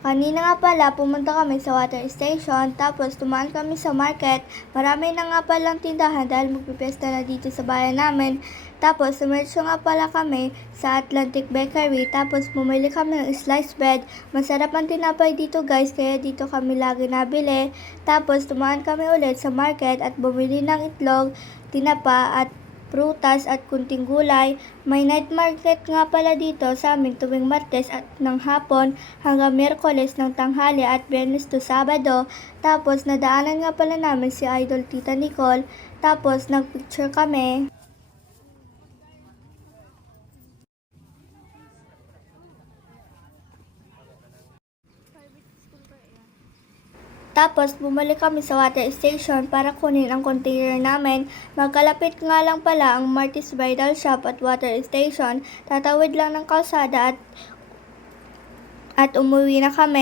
Kanina nga pala, pumunta kami sa water station, tapos tumaan kami sa market. Marami na nga palang tindahan dahil magpipiesta na dito sa bayan namin. Tapos, sumerso nga pala kami sa Atlantic Bakery, tapos bumili kami ng sliced bread. Masarap ang tinapay dito guys, kaya dito kami lagi nabili. Tapos, tumaan kami ulit sa market at bumili ng itlog, tinapa at prutas at kunting gulay. May night market nga pala dito sa amin tuwing Martes at ng hapon hanggang Miyerkules ng tanghali at Biyernes to Sabado. Tapos nadaanan nga pala namin si Idol Tita Nicole. Tapos nagpicture kami. Tapos, bumalik kami sa water station para kunin ang container namin. Magkalapit nga lang pala ang Marty's Bridal Shop at water station. Tatawid lang ng kalsada at umuwi na kami.